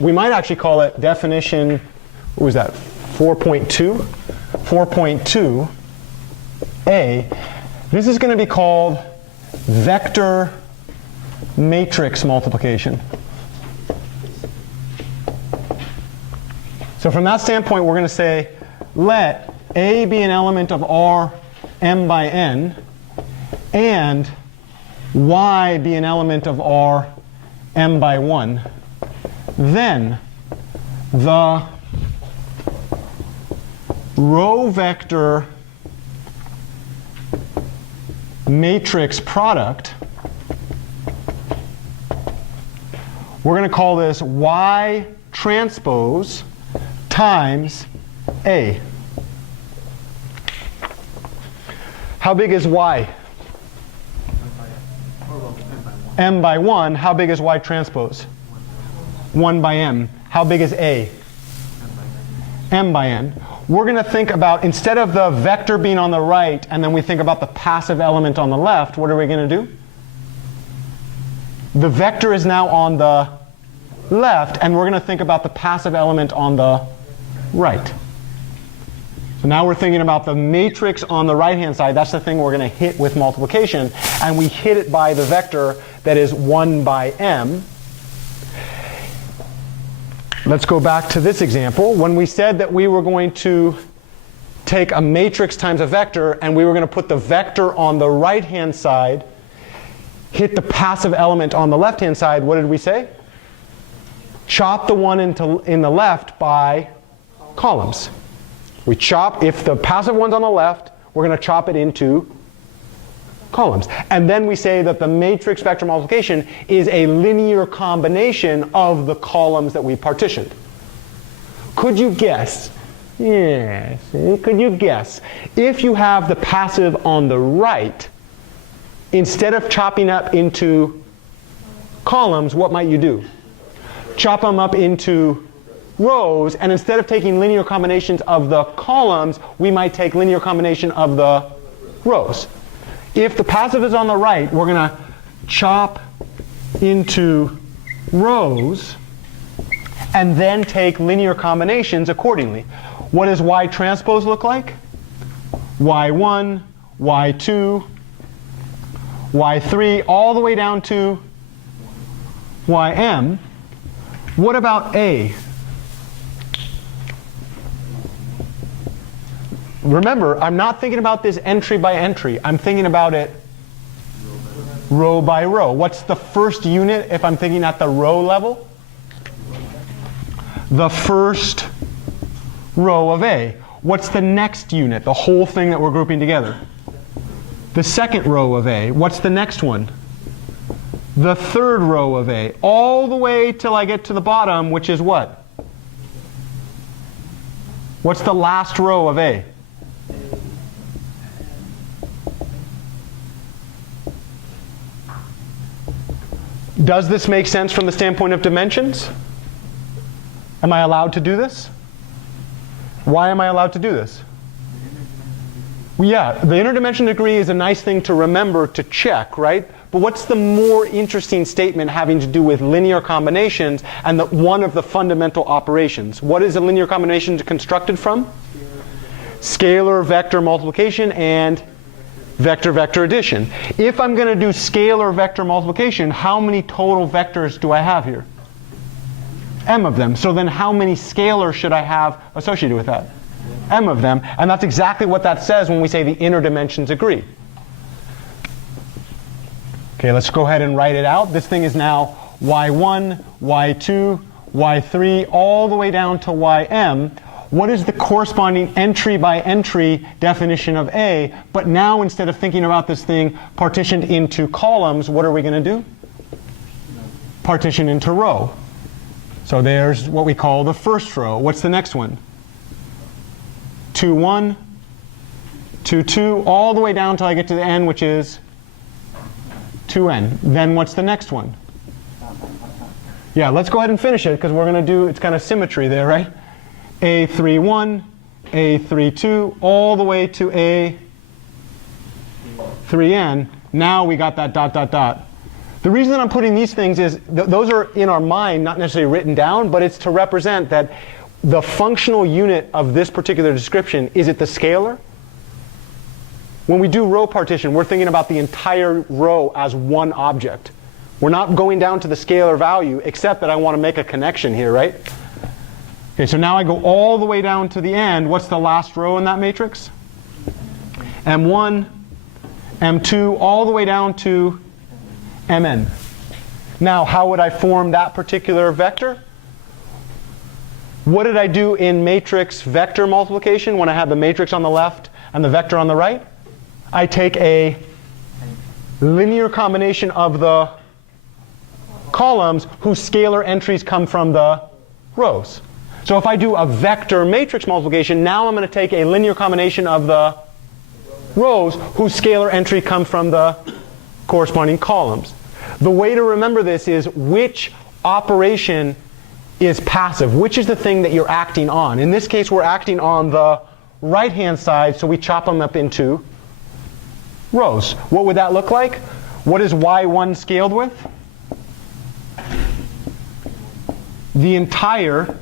we might actually call it definition, what was that, 4.2? 4.2a. This is going to be called vector matrix multiplication. So from that standpoint, we're going to say, let A be an element of R m by n, and Y be an element of R m by 1. Then the row vector matrix product, we're going to call this Y transpose times A. How big is Y? M by 1. How big is Y transpose? 1 by M. How big is A? M by N. We're going to think about, instead of the vector being on the right, and then we think about the passive element on the left, what are we going to do? The vector is now on the left, and we're going to think about the passive element on the right. So now we're thinking about the matrix on the right-hand side. That's the thing we're going to hit with multiplication. And we hit it by the vector that is 1 by m. Let's go back to this example. When we said that we were going to take a matrix times a vector, and we were going to put the vector on the right-hand side, hit the passive element on the left-hand side, what did we say? Chop the one in the left by columns. We chop, if the passive one's on the left, we're going to chop it into columns. And then we say that the matrix vector multiplication is a linear combination of the columns that we partitioned. Could you guess? Yes, could you guess? If you have the passive on the right, instead of chopping up into columns, what might you do? Chop them up into rows, and instead of taking linear combinations of the columns, we might take linear combination of the rows. If the passive is on the right, we're going to chop into rows and then take linear combinations accordingly. What does Y transpose look like? Y1, Y2, Y3, all the way down to Ym. What about A? Remember, I'm not thinking about this entry by entry. I'm thinking about it row by row. What's the first unit if I'm thinking at the row level? The first row of A. What's the next unit, the whole thing that we're grouping together? The second row of A. What's the next one? The third row of A. All the way till I get to the bottom, which is what? What's the last row of A? Does this make sense from the standpoint of dimensions? Am I allowed to do this? Why am I allowed to do this? Well, yeah, the interdimension degree is a nice thing to remember to check, right? But what's the more interesting statement having to do with linear combinations and one of the fundamental operations? What is a linear combination constructed from? Scalar vector multiplication and vector-vector addition. If I'm going to do scalar vector multiplication, how many total vectors do I have here? M of them. So then how many scalars should I have associated with that? M of them. And that's exactly what that says when we say the inner dimensions agree. Okay, let's go ahead and write it out. This thing is now Y1, Y2, Y3, all the way down to Ym. What is the corresponding entry by entry definition of A? But now instead of thinking about this thing partitioned into columns, what are we going to do? Partition into row. So there's what we call the first row. What's the next one? 2, 1, 2, 2, all the way down till I get to the n, which is 2n. Then what's the next one? Yeah, let's go ahead and finish it because we're going to do, it's kind of symmetry there, right? A31, A32, all the way to A3n. Now we got that dot, dot, dot. The reason that I'm putting these things is those are in our mind, not necessarily written down, but it's to represent that the functional unit of this particular description, is it the scalar? When we do row partition, we're thinking about the entire row as one object. We're not going down to the scalar value, except that I want to make a connection here, right? Okay, so now I go all the way down to the end. What's the last row in that matrix? M1, M2, all the way down to Mn. Now, how would I form that particular vector? What did I do in matrix vector multiplication when I had the matrix on the left and the vector on the right? I take a linear combination of the columns whose scalar entries come from the rows. So if I do a vector matrix multiplication, now I'm going to take a linear combination of the rows whose scalar entry come from the corresponding columns. The way to remember this is which operation is passive. Which is the thing that you're acting on? In this case, we're acting on the right-hand side, so we chop them up into rows. What would that look like? What is y1 scaled with? The entire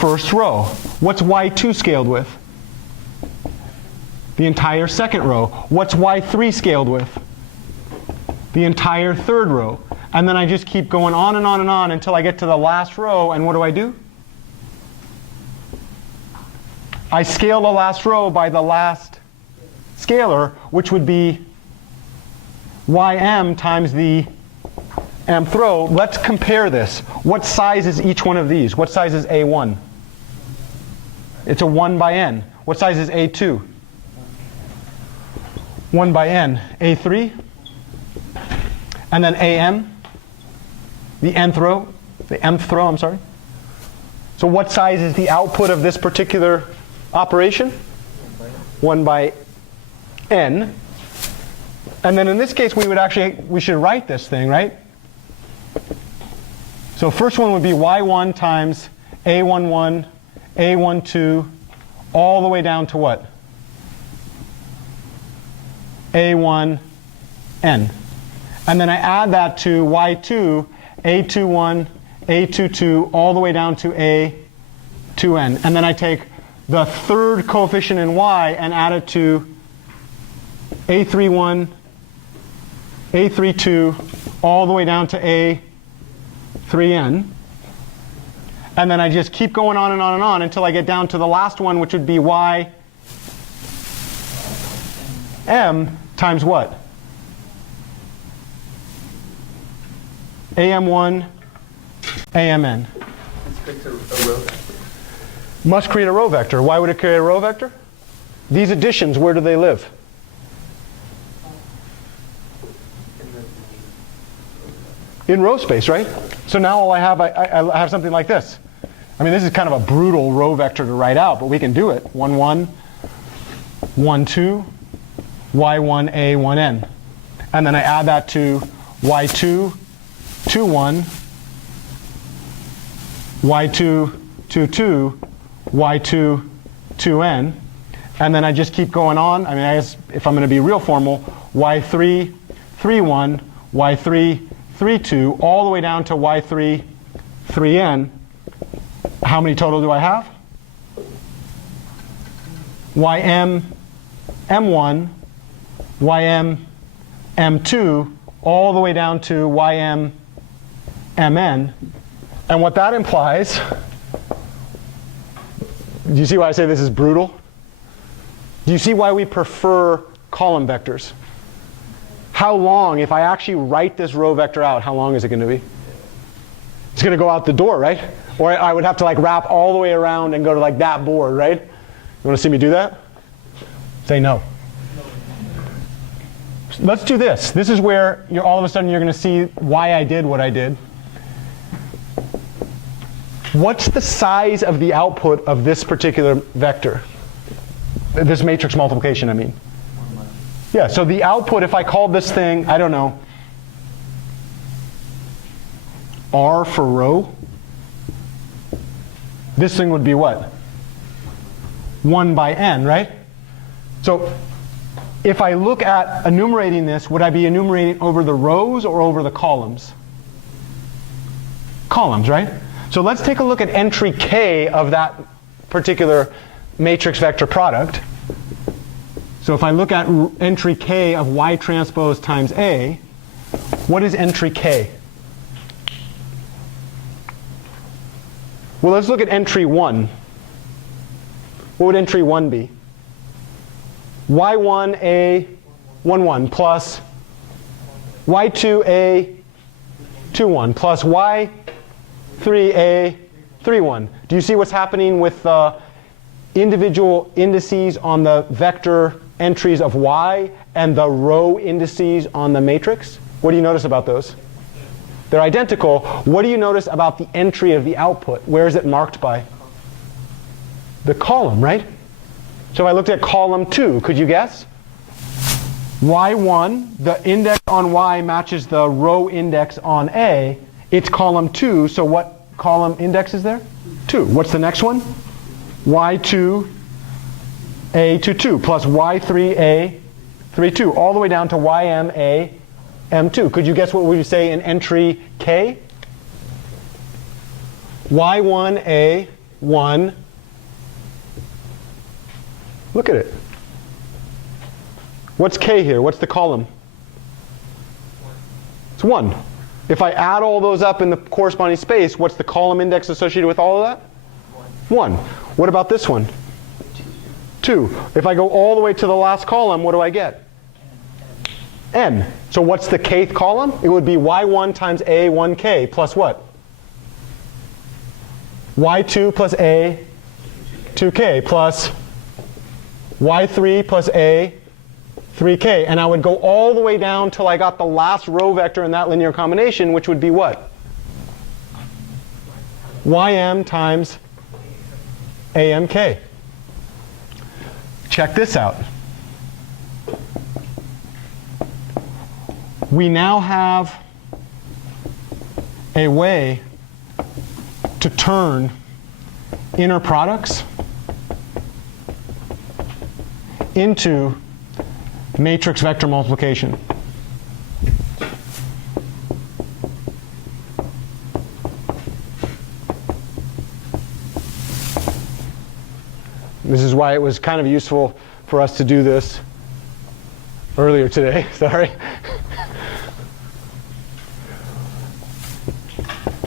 first row. What's y2 scaled with? The entire second row. What's y3 scaled with? The entire third row. And then I just keep going on and on and on until I get to the last row, and what do? I scale the last row by the last scalar, which would be ym times the mth row. Let's compare this. What size is each one of these? What size is A1? It's a 1 by n. What size is A2? 1 by n. A3? And then AM? The nth row? The mth row, I'm sorry. So what size is the output of this particular operation? 1 by n. And then in this case, we should write this thing, right? So first one would be y1 times a11, a12, all the way down to what? a1n. And then I add that to y2, a21, a22, all the way down to a2n. And then I take the third coefficient in y and add it to a31, a32, all the way down to a3n. And then I just keep going on and on and on until I get down to the last one, which would be ym times what? am1, amn. Must create a row vector. Why would it create a row vector? These additions, where do they live? In row space, right? So now all I have, I have something like this. I mean, this is kind of a brutal row vector to write out, but we can do it. 1, 1, 1, 2, y1, a1n. And then I add that to y2, 2, 1, y2, 2, 2, y2, 2n. And then I just keep going on. I mean, I guess if I'm going to be real formal, y3, 3, 1, y3, 3, 2, all the way down to y3, 3n. How many total do I have? ym, m1, ym, m2, all the way down to ym, mn. And what that implies, do you see why I say this is brutal? Do you see why we prefer column vectors? How long, if I actually write this row vector out, how long is it going to be? It's going to go out the door, right? Or I would have to like wrap all the way around and go to like that board, right? You want to see me do that? Say no. Let's do this. This is where all of a sudden you're going to see why I did what I did. What's the size of the output of this particular vector? This matrix multiplication, I mean. Yeah, so the output, if I called this thing, I don't know, R for row, this thing would be what? 1 by n, right? So if I look at enumerating this, would I be enumerating over the rows or over the columns? Columns, right? So let's take a look at entry k of that particular matrix vector product. So if I look at entry k of y transpose times A, what is entry k? Well, let's look at entry 1. What would entry 1 be? y1a 1 1 plus y2a 2 1 plus y3a 3 1. Do you see what's happening with the individual indices on the vector entries of y and the row indices on the matrix? What do you notice about those? They're identical. What do you notice about the entry of the output? Where is it marked by? The column, right? So if I looked at column 2, could you guess? y1, the index on y matches the row index on A. It's column 2, so what column index is there? 2. What's the next one? y2 a 2 2 plus y3a 3 2, all the way down to ym a m2. Could you guess what we would say in entry k? y1a 1. Look at it. What's k here? What's the column? It's 1. If I add all those up in the corresponding space, what's the column index associated with all of that? 1. What about this one? 2. If I go all the way to the last column, what do I get? n. So what's the kth column? It would be y1 times a 1k plus what? y2 plus a 2k plus y3 plus a 3k. And I would go all the way down till I got the last row vector in that linear combination, which would be what? ym times amk. Check this out. We now have a way to turn inner products into matrix vector multiplication. This is why it was kind of useful for us to do this earlier today. Sorry.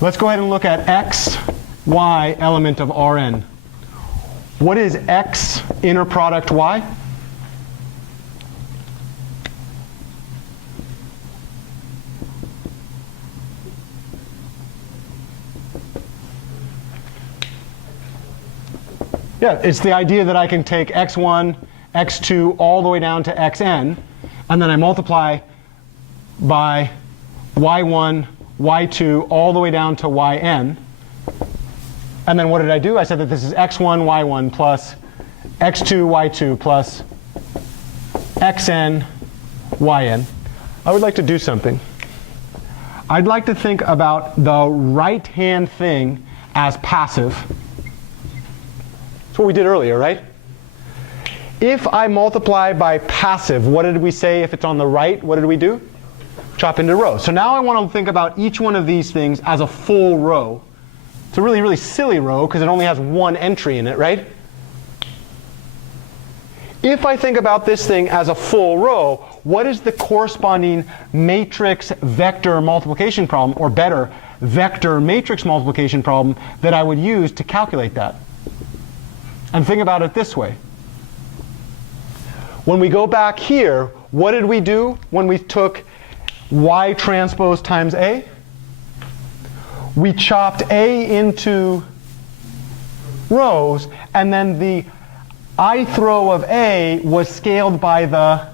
Let's go ahead and look at x, y element of Rn. What is x inner product y? Yeah, it's the idea that I can take x1, x2, all the way down to xn, and then I multiply by y1, y2, all the way down to yn. And then what did I do? I said that this is x1, y1 plus x2, y2 plus xn, yn. I would like to do something. I'd like to think about the right-hand thing as passive. That's what we did earlier, right? If I multiply by passive, what did we say if it's on the right? What did we do? Chop into rows. So now I want to think about each one of these things as a full row. It's a really, really silly row because it only has one entry in it, right? If I think about this thing as a full row, what is the corresponding matrix vector multiplication problem, or better, vector matrix multiplication problem that I would use to calculate that? And think about it this way. When we go back here, what did we do when we took y transpose times A? We chopped A into rows, and then the ith row of A was scaled by the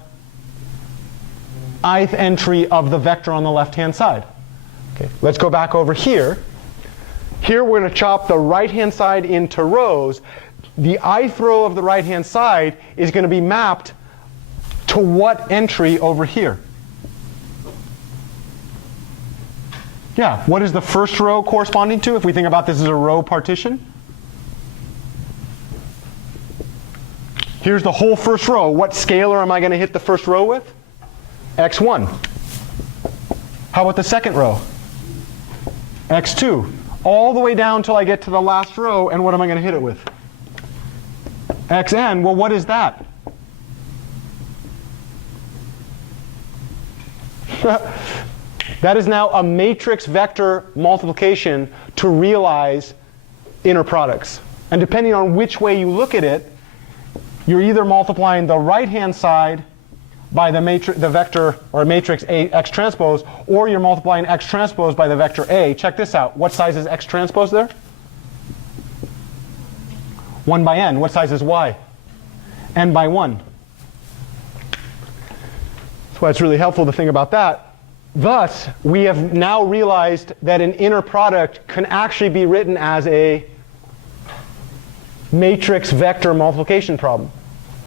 ith entry of the vector on the left-hand side. Okay, let's go back over here. Here we're going to chop the right-hand side into rows. The ith row of the right-hand side is going to be mapped to what entry over here? Yeah, what is the first row corresponding to if we think about this as a row partition? Here's the whole first row. What scalar am I going to hit the first row with? x1. How about the second row? x2. All the way down till I get to the last row, and what am I going to hit it with? xn. Well, what is that? That is now a matrix vector multiplication to realize inner products. And depending on which way you look at it, you're either multiplying the right-hand side by the vector or matrix A, x transpose, or you're multiplying x transpose by the vector A. Check this out. What size is x transpose there? 1 by n. What size is y? n by 1. That's why it's really helpful to think about that. Thus, we have now realized that an inner product can actually be written as a matrix vector multiplication problem.